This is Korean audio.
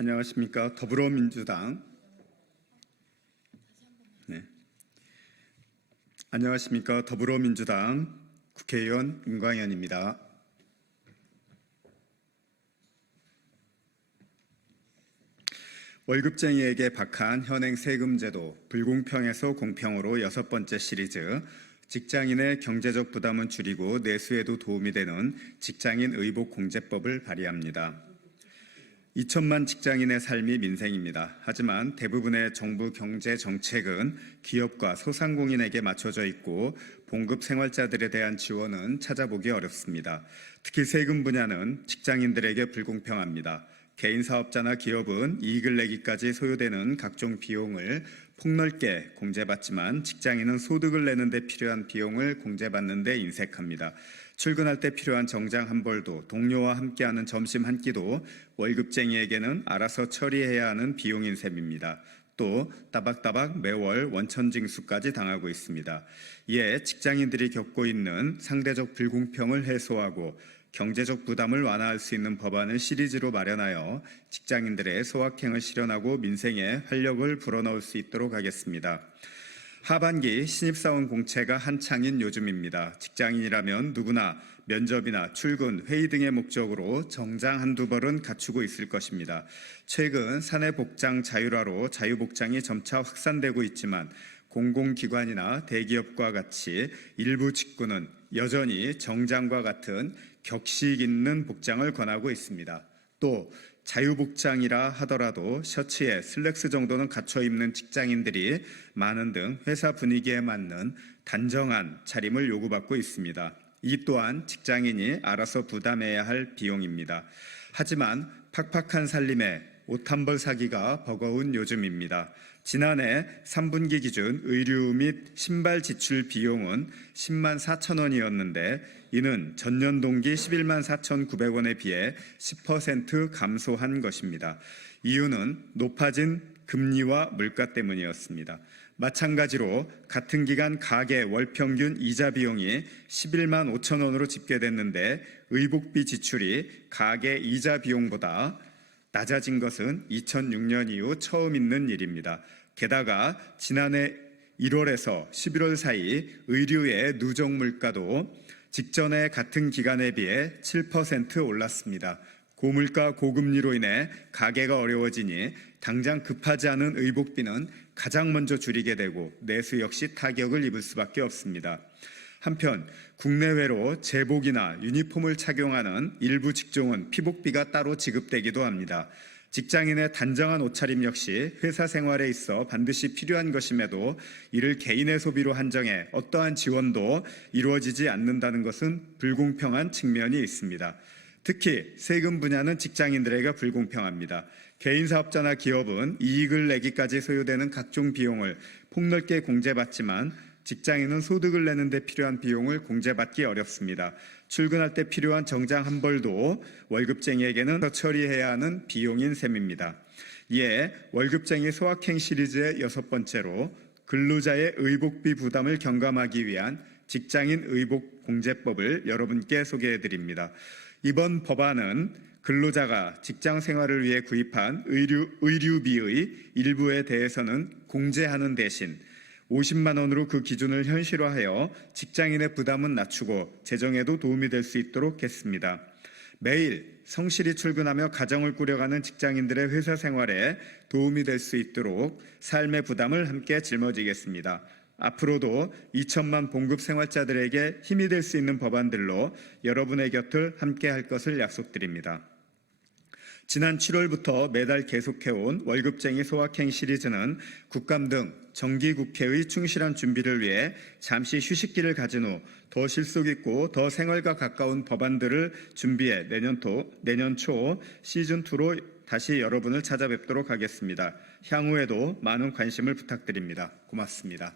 안녕하십니까. 더불어민주당 안녕하십니까. 더불어민주당 국회의원 윤광현입니다. 월급쟁이에게 박한 현행 세금제도 불공평에서 공평으로 6번째 시리즈, 직장인의 경제적 부담은 줄이고 내수에도 도움이 되는 직장인 의복 공제법을 발의합니다. 2천만 직장인의 삶이 민생입니다. 하지만 대부분의 정부 경제 정책은 기업과 소상공인에게 맞춰져 있고 봉급 생활자들에 대한 지원은 찾아보기 어렵습니다. 특히 세금 분야는 직장인들에게 불공평합니다. 개인 사업자나 기업은 이익을 내기까지 소요되는 각종 비용을 폭넓게 공제받지만 직장인은 소득을 내는 데 필요한 비용을 공제받는 데 인색합니다. 출근할 때 필요한 정장 한 벌도, 동료와 함께하는 점심 한 끼도 월급쟁이에게는 알아서 처리해야 하는 비용인 셈입니다. 또 따박따박 매월 원천징수까지 당하고 있습니다. 이에 직장인들이 겪고 있는 상대적 불공평을 해소하고 경제적 부담을 완화할 수 있는 법안을 시리즈로 마련하여 직장인들의 소확행을 실현하고 민생에 활력을 불어넣을 수 있도록 하겠습니다. 하반기 신입사원 공채가 한창인 요즘입니다. 직장인이라면 누구나 면접이나 출근, 회의 등의 목적으로 정장 한두 벌은 갖추고 있을 것입니다. 최근 사내 복장 자율화로 자유복장이 점차 확산되고 있지만 공공기관이나 대기업과 같이 일부 직구는 여전히 정장과 같은 격식 있는 복장을 권하고 있습니다. 또 자유복장이라 하더라도 셔츠에 슬랙스 정도는 갖춰 입는 직장인들이 많은 등 회사 분위기에 맞는 단정한 차림을 요구받고 있습니다. 이 또한 직장인이 알아서 부담해야 할 비용입니다. 하지만 팍팍한 살림에 옷 한 벌 사기가 버거운 요즘입니다. 지난해 3분기 기준 의류 및 신발 지출 비용은 10만 4천 원이었는데 이는 전년 동기 11만 4,900원에 비해 10% 감소한 것입니다. 이유는 높아진 금리와 물가 때문이었습니다. 마찬가지로 같은 기간 가계 월평균 이자 비용이 11만 5천 원으로 집계됐는데 의복비 지출이 가계 이자 비용보다 낮아진 것은 2006년 이후 처음 있는 일입니다. 게다가 지난해 1월에서 11월 사이 의류의 누적 물가도 직전의 같은 기간에 비해 7% 올랐습니다. 고물가 고금리로 인해 가계가 어려워지니 당장 급하지 않은 의복비는 가장 먼저 줄이게 되고 내수 역시 타격을 입을 수밖에 없습니다. 한편 국내외로 제복이나 유니폼을 착용하는 일부 직종은 피복비가 따로 지급되기도 합니다. 직장인의 단정한 옷차림 역시 회사 생활에 있어 반드시 필요한 것임에도 이를 개인의 소비로 한정해 어떠한 지원도 이루어지지 않는다는 것은 불공평한 측면이 있습니다. 특히 세금 분야는 직장인들에게 불공평합니다. 개인 사업자나 기업은 이익을 내기까지 소요되는 각종 비용을 폭넓게 공제받지만 직장인은 소득을 내는 데 필요한 비용을 공제받기 어렵습니다. 출근할 때 필요한 정장 한 벌도 월급쟁이에게는 더 처리해야 하는 비용인 셈입니다. 이에 월급쟁이 소확행 시리즈의 6번째로 근로자의 의복비 부담을 경감하기 위한 직장인 의복 공제법을 여러분께 소개해드립니다. 이번 법안은 근로자가 직장 생활을 위해 구입한 의류비의 일부에 대해서는 공제하는 대신 50만 원으로 그 기준을 현실화하여 직장인의 부담은 낮추고 재정에도 도움이 될 수 있도록 했습니다. 매일 성실히 출근하며 가정을 꾸려가는 직장인들의 회사 생활에 도움이 될 수 있도록 삶의 부담을 함께 짊어지겠습니다. 앞으로도 2천만 봉급 생활자들에게 힘이 될 수 있는 법안들로 여러분의 곁을 함께 할 것을 약속드립니다. 지난 7월부터 매달 계속해온 월급쟁이 소확행 시리즈는 국감 등 정기국회의 충실한 준비를 위해 잠시 휴식기를 가진 후 더 실속 있고 더 생활과 가까운 법안들을 준비해 내년 초 시즌2로 다시 여러분을 찾아뵙도록 하겠습니다. 향후에도 많은 관심을 부탁드립니다. 고맙습니다.